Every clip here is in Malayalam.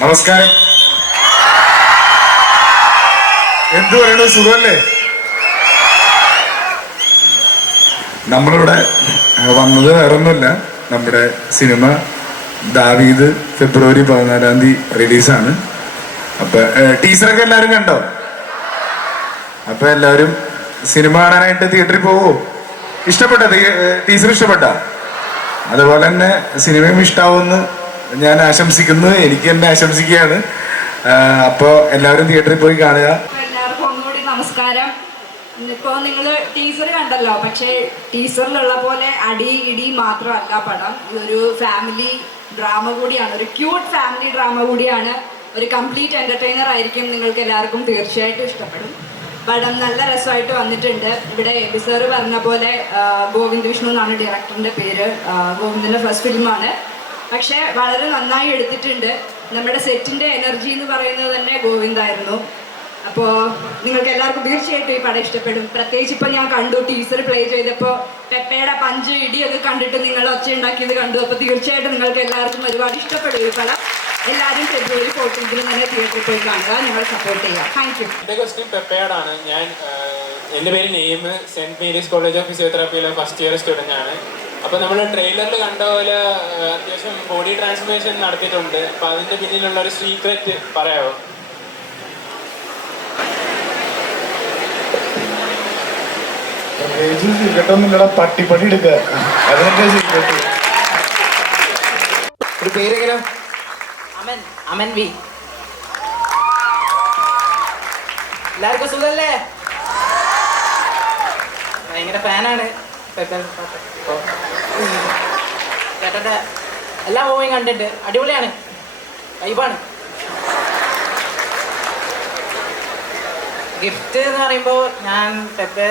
നമസ്കാരം. എന്തു പറയണത്, സുഖമല്ലേ? നമ്മളിവിടെ വന്നത് വേറൊന്നുമില്ല, നമ്മുടെ സിനിമ ദാവീദ് ഫെബ്രുവരി 14 റിലീസാണ്. അപ്പൊ ടീച്ചറൊക്കെ എല്ലാവരും കണ്ടോ? അപ്പൊ എല്ലാവരും സിനിമ കാണാനായിട്ട് തിയേറ്ററിൽ പോവോ? ഇഷ്ടപ്പെട്ട ടീച്ചർ ഇഷ്ടപ്പെട്ട? അതുപോലെ തന്നെ സിനിമയും ഇഷ്ടാവുമെന്ന് ഞാൻ ആശംസിക്കുന്നു, എനിക്ക് തന്നെ ആശംസിക്കുകയാണ്. അപ്പോൾ എല്ലാവരും തിയേറ്ററിൽ പോയി കാണുക. എല്ലാവർക്കും ഒന്നുകൂടി നമസ്കാരം. ഇപ്പോൾ നിങ്ങൾ ടീസർ കണ്ടല്ലോ, പക്ഷേ ടീസറിലുള്ള പോലെ അടി ഇടി മാത്രമല്ല പടം. ഇതൊരു ഫാമിലി ഡ്രാമ കൂടിയാണ്, ഒരു ക്യൂട്ട് ഫാമിലി ഡ്രാമ കൂടിയാണ്. ഒരു കംപ്ലീറ്റ് എൻ്റർടൈനർ ആയിരിക്കും, നിങ്ങൾക്ക് എല്ലാവർക്കും തീർച്ചയായിട്ടും ഇഷ്ടപ്പെടും. പടം നല്ല രസമായിട്ട് വന്നിട്ടുണ്ട്. ഇവിടെ എബി സാറ് പറഞ്ഞ പോലെ ഗോവിന്ദ് വിഷ്ണു എന്നാണ് ഡയറക്ടറിൻ്റെ പേര്. ഗോവിന്ദിൻ്റെ ഫസ്റ്റ് ഫിലിമാണ്, പക്ഷേ വളരെ നന്നായി എടുത്തിട്ടുണ്ട്. നമ്മുടെ സെറ്റിൻ്റെ എനർജി എന്ന് പറയുന്നത് തന്നെ ഗോവിന്ദായിരുന്നു. അപ്പോൾ നിങ്ങൾക്ക് എല്ലാവർക്കും തീർച്ചയായിട്ടും ഈ പടം ഇഷ്ടപ്പെടും. പ്രത്യേകിച്ച് ഇപ്പോൾ ഞാൻ കണ്ടു, ടീസർ പ്ലേ ചെയ്തപ്പോൾ പെപ്പയുടെ പഞ്ച് ഇടിയൊക്കെ കണ്ടിട്ട് നിങ്ങൾ ഒച്ച ഉണ്ടാക്കിയത് കണ്ടു. അപ്പോൾ തീർച്ചയായിട്ടും നിങ്ങൾക്ക് എല്ലാവർക്കും ഒരുപാട് ഇഷ്ടപ്പെടും ഈ പടം. എല്ലാവരും ഫെബ്രുവരി 14 തന്നെ തിയേറ്ററിൽ പോയി കാണുക, ഞങ്ങൾ സപ്പോർട്ട് ചെയ്യുക. Thank you. എൻ്റെ ക്വസ്റ്റ്യൻ പെപ്പയോടാണ്. എൻ്റെ പേര് name, saint Mary's college of ഫിസിയോതെറാപ്പിയിലെ ഫസ്റ്റ് ഇയർ സ്റ്റുഡൻ്റ് ആണ്. അപ്പോൾ നമ്മൾ ട്രെയിലറിൽ കണ്ട പോലെ അത്യാവശ്യം ബോഡി ട്രാൻസ്ഫോർമേഷൻ നടത്തിയിട്ടുണ്ട്. അപ്പോൾ അതിൻ്റെ പിന്നിലുള്ള ഒരു സീക്രറ്റ് പറയാമോ? പട്ടിപ്പണി എടുക്കുക, അതെന്റെ സീക്രട്ട്. ഒരു പേരെങ്ങനെ? അമൻ വി. എല്ലാവർക്കും സുഖല്ലേ? ഭയങ്കര ഫാനാണ് ചേട്ടൻ്റെ എല്ലാ മൂവിയും കണ്ടിട്ട്. അടിപൊളിയാണ്, വൈബാണ്. ഗിഫ്റ്റ് എന്ന് പറയുമ്പോൾ ഞാൻ പെപ്പെ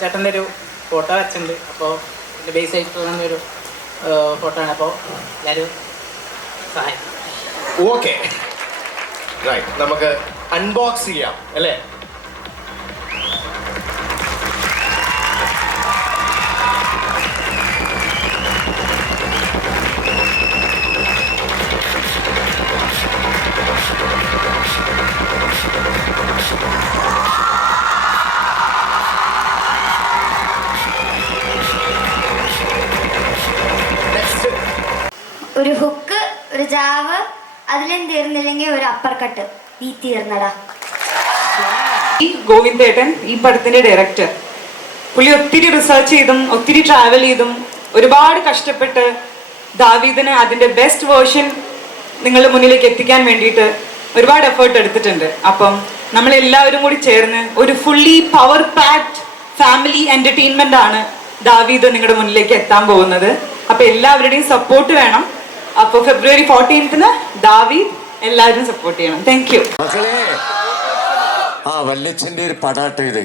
ചേട്ടൻ്റെ ഒരു ഫോട്ടോ വെച്ചിട്ടുണ്ട്. അപ്പോൾ ഇതിൻ്റെ ബേസ് ആയിട്ടുള്ള ഒരു ഫോട്ടോ ആണ്. അപ്പോൾ എല്ലാവരും സഹായം. ഓക്കെ, റൈറ്റ്, നമുക്ക് അൺബോക്സ് ചെയ്യാം അല്ലേ? ഒരു ഹുക്ക്, ഒരു ജാവ്, അതിലും തീർന്നില്ലെങ്കിൽ ഒരു അപ്പർ കട്ട്. ഈ തീർന്നടാ. ഗോവിന്ദേട്ടൻ ഈ പടത്തിന്റെ ഡയറക്ടർ. പുള്ളി ഒത്തിരി റിസർച്ച് ചെയ്തും ഒത്തിരി ട്രാവൽ ചെയ്തും ഒരുപാട് കഷ്ടപ്പെട്ട് ദാവീദിന് അതിന്റെ ബെസ്റ്റ് വേർഷൻ നിങ്ങളുടെ മുന്നിലേക്ക് എത്തിക്കാൻ വേണ്ടിയിട്ട് ഒരുപാട് എഫേർട്ട് എടുത്തിട്ടുണ്ട്. അപ്പം നമ്മളെല്ലാവരും കൂടി ചേർന്ന് ഒരു fully power packed family entertainment ആണ് ദാവീദ് നിങ്ങളുടെ മുന്നിലേക്ക് എത്താൻ പോകുന്നത്. അപ്പൊ എല്ലാവരുടെയും സപ്പോർട്ട് വേണം. അപ്പോൾ ഫെബ്രുവരി 14 ദാവീദ് എല്ലാവരും സപ്പോർട്ട് ചെയ്യണം. താങ്ക് യു മക്കളെ. ആ വല്യച്ഛൻ്റെ ഒരു പടാട്ടം ഇത്.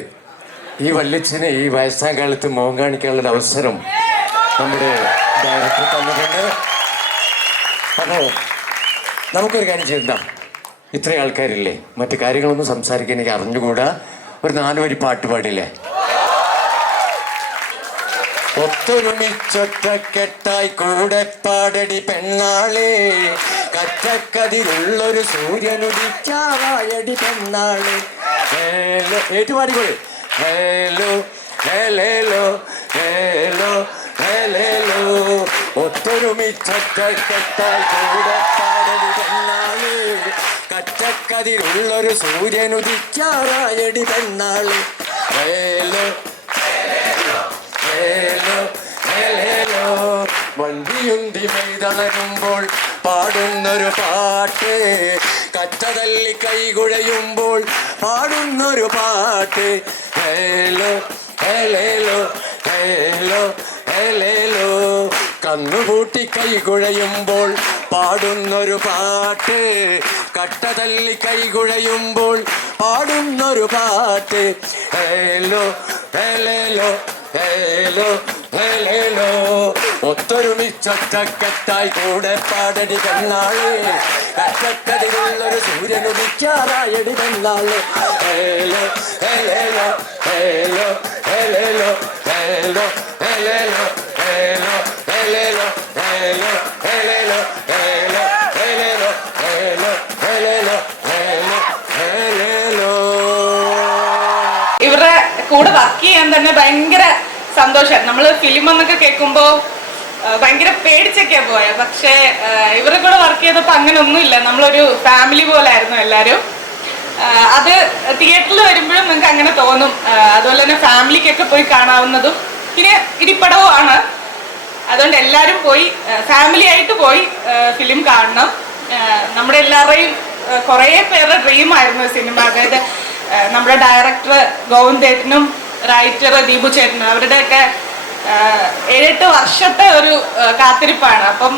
ഈ വല്യച്ഛന് ഈ വയസ്സാം കാലത്ത് മുഖം കാണിക്കാനുള്ള അവസരം നമ്മുടെ ഡയറക്ടർ തന്നിട്ടുണ്ട്. അപ്പോൾ നമുക്കൊരു കാര്യം ചെയ്യണ്ട, ഇത്രയും ആൾക്കാരില്ലേ, മറ്റു കാര്യങ്ങളൊന്നും സംസാരിക്കാൻ എനിക്ക് അറിഞ്ഞുകൂടാ. ഒരു 4 വരി പാട്ട് പാടില്ലേ? ഒത്തൊരുമിച്ചൊറ്റക്കെട്ടായി കൂടെ പാടടി പെണ്ണാളെ, കറ്റക്കതിരുള്ളൊരു സൂര്യനുദിക്കാറായടി പെണ്ണാളെ. ഹേലോ, ഏറ്റുപാടിക്കോളെ. ഹേലോ ഹേലേലോ ഹേലോ ഹേലേലോ. ഒത്തൊരുമിച്ചൊറ്റക്കെട്ടായി കൂടെ പാടടി പെണ്ണാളെ, കറ്റക്കതിരുള്ളൊരു സൂര്യനുദിക്കാറായടി പെണ്ണാളെ. ഹേലോ വണ്ടിയുന്തി മെയ്തളരുമ്പോൾ പാടുന്നൊരു പാട്ട്, കറ്റതല്ലി കൈകുഴയുമ്പോൾ പാടുന്നൊരു പാട്ട്. ഹേലോ ഹേലേലോ ഹേലോ ഹേലേലോ. കന്നുകൂട്ടി കൈകുഴയുമ്പോൾ പാടുന്നൊരു പാട്ട്, കട്ടതല്ലി കൈകുഴയുമ്പോൾ പാടുന്നൊരു പാട്ട്. ഹേലോ ഹേലേലോ ഹേലോ ഹേലേലോ. ഒത്തൊരുമിച്ചൊറ്റക്കെട്ടായി കൂടെ പാടടി പെണ്ണാളെ, കറ്റക്കതിരുള്ളൊരു സൂര്യനുദിക്കാറായടി പെണ്ണാളെ. ഹേലോ ഹേലേലോ ഹേലോ ഹേലേലോ ഹേലോ ഹേലേലോ ഹേലോ ഹേലേലോ ഹേലോ ഹേലേലോ ഹേലോ ഹേലേലോ ഹേലോ ഇവരുടെ കൂടെ വർക്ക് ചെയ്യാൻ തന്നെ ഭയങ്കര സന്തോഷം. നമ്മൾ ഫിലിം എന്നൊക്കെ കേൾക്കുമ്പോൾ ഭയങ്കര പേടിച്ചൊക്കെയാ പോയ, പക്ഷേ ഇവരുടെ കൂടെ വർക്ക് ചെയ്തപ്പോൾ അങ്ങനെ ഒന്നുമില്ല. നമ്മളൊരു ഫാമിലി പോലെ ആയിരുന്നു എല്ലാവരും. അത് തിയേറ്ററിൽ വരുമ്പോഴും നിങ്ങൾക്ക് അങ്ങനെ തോന്നും. അതുപോലെ തന്നെ ഫാമിലിക്കൊക്കെ പോയി കാണാവുന്നതും പിന്നെ ഇരിപ്പടവുമാണ്. അതുകൊണ്ട് എല്ലാവരും പോയി ഫാമിലി ആയിട്ട് പോയി ഫിലിം കാണണം. നമ്മുടെ എല്ലാവരുടെയും കുറേ പേരുടെ ഡ്രീമായിരുന്നു സിനിമ. അതായത് നമ്മുടെ ഡയറക്ടർ ഗോവിന്ദേട്ടനും റൈറ്റർ ദീപു ചേട്ടനും അവരുടെയൊക്കെ 7-8 വർഷത്തെ ഒരു കാത്തിരിപ്പാണ്. അപ്പം